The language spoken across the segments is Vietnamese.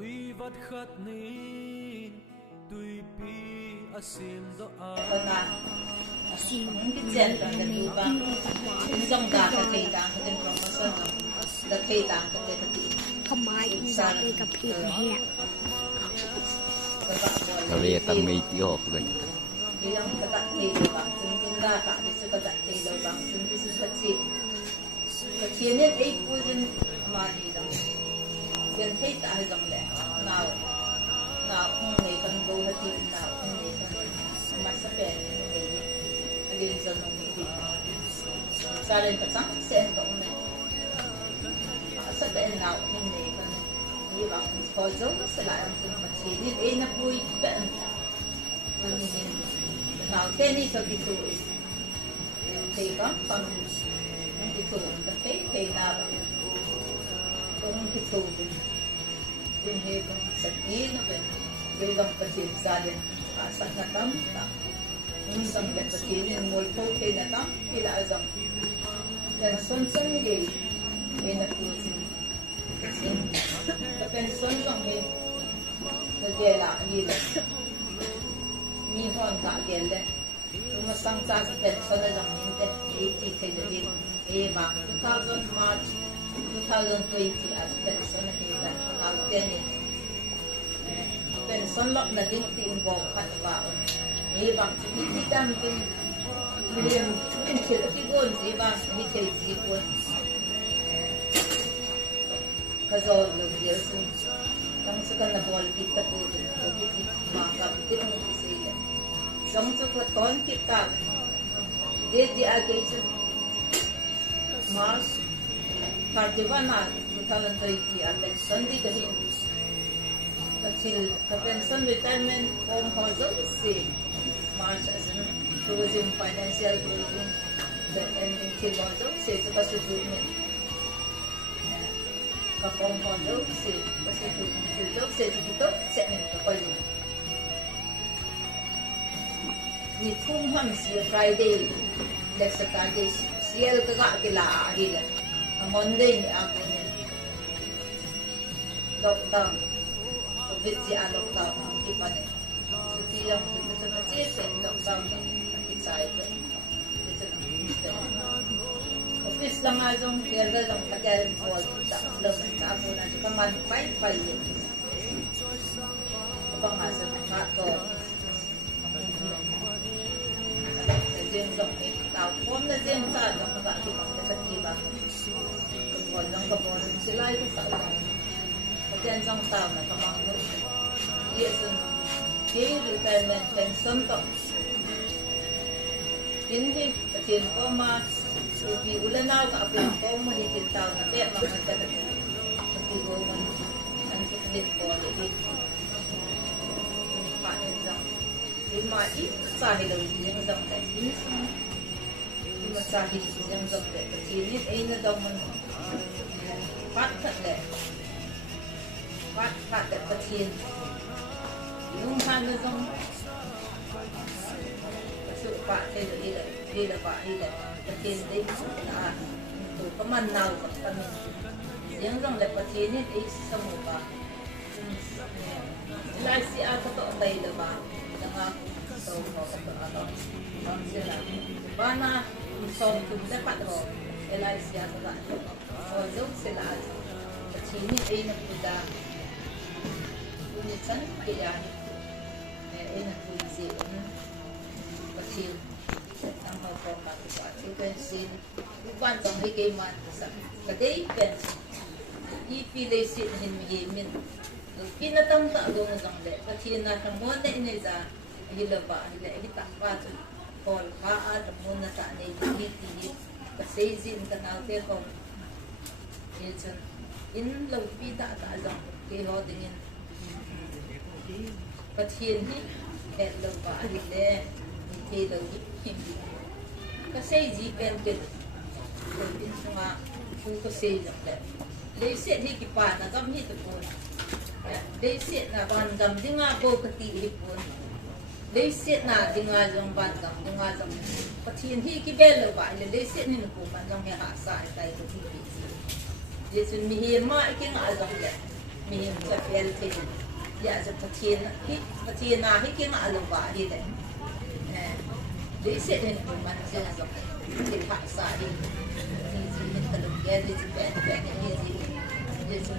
tui vắt khát nín tui pi asim do a xin cái chuyện đó là đủ ba in dòng đà cái thầy đàng cái promotion là thầy đàng cái gì ทำไมไม่ได้เลยกับพี่เนี่ย Kali tang may tiok gan. Bilang kata thầy bang chúng ta cả đi sự kata thầy đâu bang chúng ta sự kecil nhất ấy cuối cùng mà đi đâu bên thầy ta hay dòng lẽ nào nào không này cần đâu hết đi nào không này cần mà sắp về này đi dân nó đi gia đình phải sáng sen động này sắp về nào không này cần như vậy hồi giống sẽ lại làm từng mặt chỉ như ấy nó vui vẻ nào tên đi cho cái tuổi thì có phần cái tuổi cái thế nào cũng cái tuổi bên hệ cũng sạch đi nó về về dòng phát triển gia đình sẵn là tắm cũng dòng phát triển ngồi phố thế là tắm thì lại dòng dan xuân xuân gì bên là tuổi gì bên xuân dòng thì nó về lại như là mi hòn cả cái đấy chúng ta sang ra sẽ bên xuân là dòng như thế ấy thì được biết ấy bằng 2000 March 2020 as ben son na kita ang tiyan ben son lok na ding ti involve kan ba ni bang ti dam tin William tin kil ti gon si bang ni te si gon kazo lo dia sun kang suka na bol kita po ti maka ti ang sila sang suka ton kita di agation Mars Cardivana, Talentati, and like Sunday the Hill. Until the pension retirement home housing same March as in tourism, financial tourism, and until housing say to Pasutune. The home housing say Pasutune, say to Kito, second to Palu. Ni Tum Hams, Friday, next Saturday, Ciel Kagakila, Hila. Monday ni ako niya. Lockdown. COVID siya lockdown. Ang ipa niya. So siyang dito sa nasipin, lockdown na. Nakitsay ko. Office lang nga yung kaya lang kagaling po. Sa ako na siya. Kaman, pay yun. Kapag nga sa nakato. Yung dong may tao. Kung na dyan sa yung magkakibang kapag-ibang. Walang kabon sila itu sa ulang. Pagyan sang tao na kamanggo. Yes, di retirement pension to. Hindi kasi ko di ulan na ka apil ko mo hitin tao na kaya mga tagat. Kasi ko man ang kitlit ko di. Paano sang di mai sa hilaw yung sang tayo. Masahe yang dokter kecil ini na daw man pat thật kecil yung hano dong masuk pak dia pak kecil din na tu pemandau kami yang dong kecil ini semua pak lai si aku tu tay ba dengan so ko atau sila bana xong chúng ta bắt đầu LIC ra lại rồi giúp sẽ là chỉ như đây là người ta như chân cái là đây là người gì và chiều đang học còn cả quả chiều bên xin quan trọng cái mà cái đấy bên đi phi lấy xin hình gì mình phi nó tâm tạo luôn rằng đấy và chiều là thằng món đấy này ra thì là bạn lại cái tặng qua rồi còn phá ở môn là tại này thì cái xây dựng cái nào thế không thì chân in lâu phi đã rằng cái họ tự nhiên cái thiên hi hẹn lâu phá thì để thì lâu cái xây gì bên cái rồi bên sama khu cái xây dựng đấy lấy xe thì cái bàn là gom hết rồi lấy xe là bàn gom thì ngã vô cái tỉ hết rồi lấy xét na đi ngoài dòng bàn dòng đi ngoài dòng có thiên hi cái bè lửa vải lấy xét nên cũng bàn dòng hay hạ sai tay có thiên hi để xin mi hiền mãi cái ngã dòng đấy มีจะเปลี่ยนที่อยากจะพัฒนาให้เกี่ยงอารมณ์ว่าดีเลยดีเสร็จเห็นมันจะจะที่ภาษาดีที่ที่ตลกแก่ที่แปลกนี่ที่จะ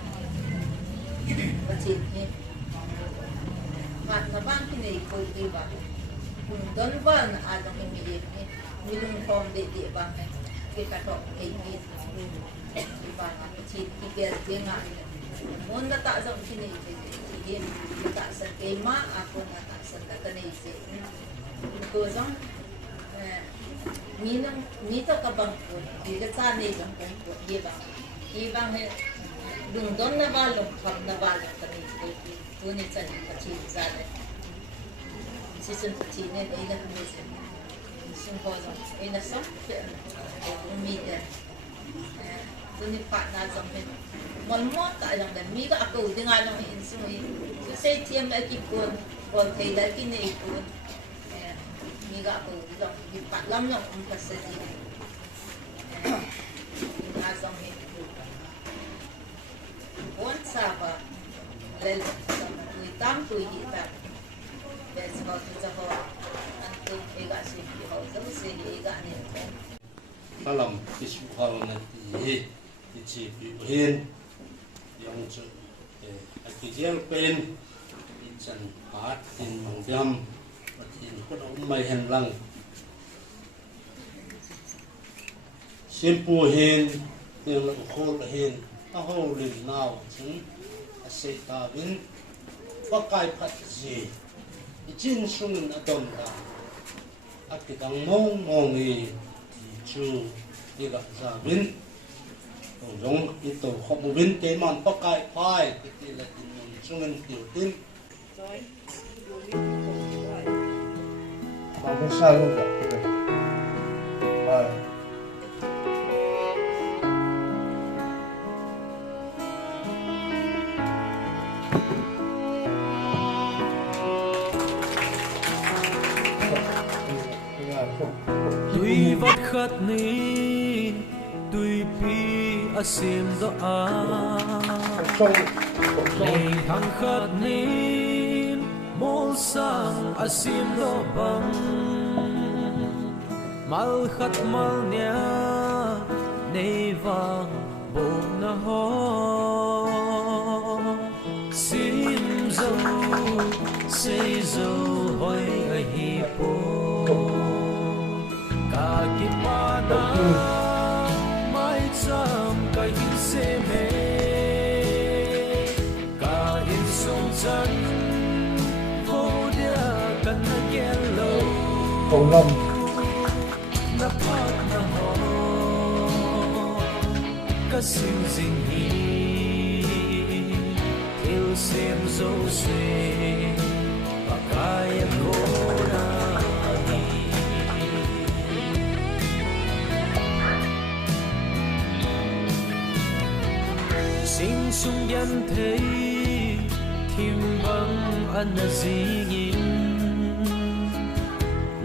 พัฒนามาทำบ้านที่ไหนคุยดีบ้างคุณต้นบ้านอาจจะไม่มีมีลุงพร้อมเด็ดๆบ้างไหมที่กระทบไอ้นี่ที่บ้านที่เกิดเรื่องอะไรmuốn nó tạo ra cái này thì nó tạo ra cái má aku nó tạo ra cái này sih itu giống mi to cái bang pun di cái sana ni bang pun dia bang dung don na balong kham na balong cái này sih tu ni chân cái chi ra đấy season chi này đây là cái gì sinh hoạt giống đây là sống mi đấy tu ni part na giống thế Malmot tak lang dan mi ka ako dengan lang insui so say tiam la ki pun or thai la ki nei pun mi ka ako lang di pat lam lang ka sa di na song he on sa ba lel sa tu tam tu hi ta that's how to the ho antu ega si ki ho so se ega ni Malam isu hal nanti di hiên yang chu akijial pen chan pat tin mangyam patin ko mai hen lang simpu hiên tin la khol hiên a ho lin naw chung a se ta win pakai phat ji chin sung adon da akidang mong ni chu tiga za win giống itu khop mubin teman pakai pai kita latin sungan tiutin Mampu selalu tak baik. Tuy vắt khát nín tuy pi asim do a Lei hang khát nín mol sang asim do bang Mal khát mal nia nei vang bo na ho Sim zo say zo hoi a hi po Ka ki pa na mai cham ka hin se me ka in song chan ho dia kan na yellow Cầu Lâm na pat na ho ka sim sing hi il sem zo se pa kaya ko na Sing sung yan thấy thêm vắng ăn gì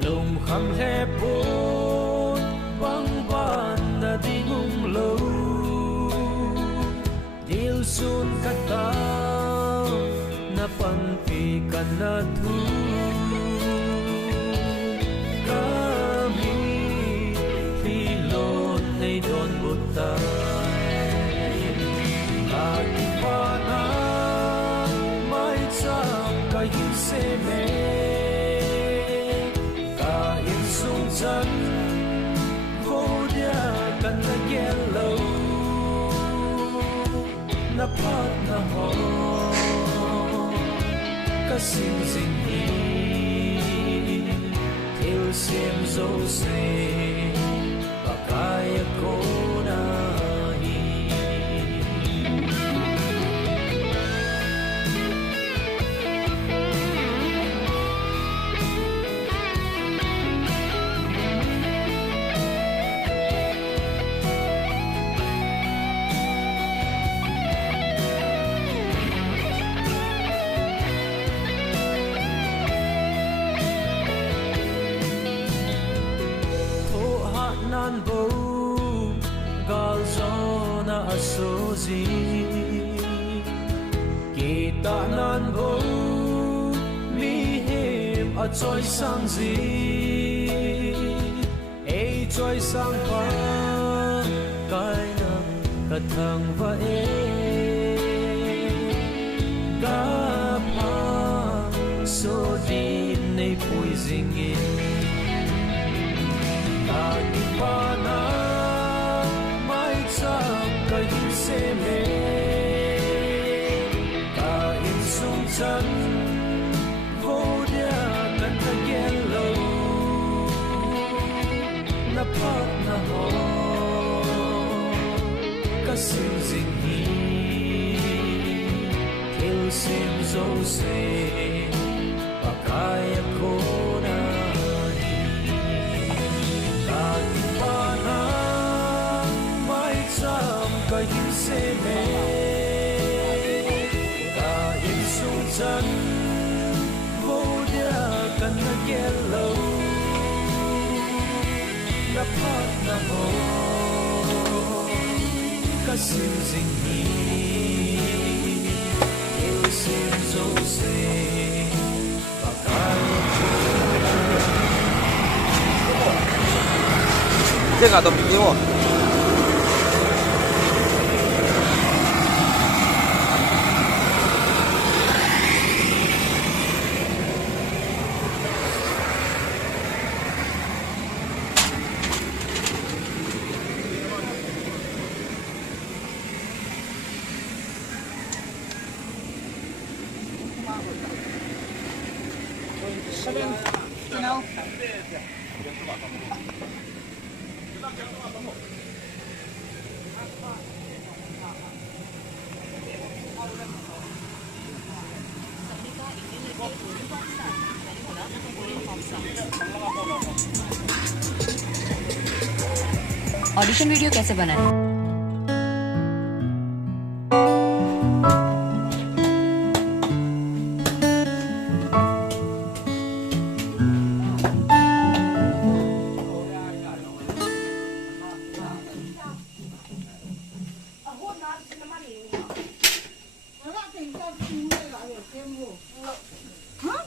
lồng khăm hẹp bốn băng ban đã đi ngung lâu điều xuân cắt tao na pan pi kan na thu kami phi lon nay don buta hin se me ka in sung chan ho dia kan na yellow na pat na ho ka sing sing hi til sim zo se pa kaya ko na nan bo gal zo na asozi ta nan vô mi hem a choi sang gì ei choi sang pa kai nang ka thang va e ka pa so din nei pui zing in ta ki pa na mai cham ka hin se me ka in sung chan vô dia kan ta yellow na pa na ho ka sim zing hi kel sim zo se pa kai ko na ni ka ki pa na mai cham ka hin se me ka in sung chan vô dia kan na yellow na pa na ho ka sim zing hi kel sim zo se pa kai这个都不给我。 audition video कैसे बनाएं? Hả?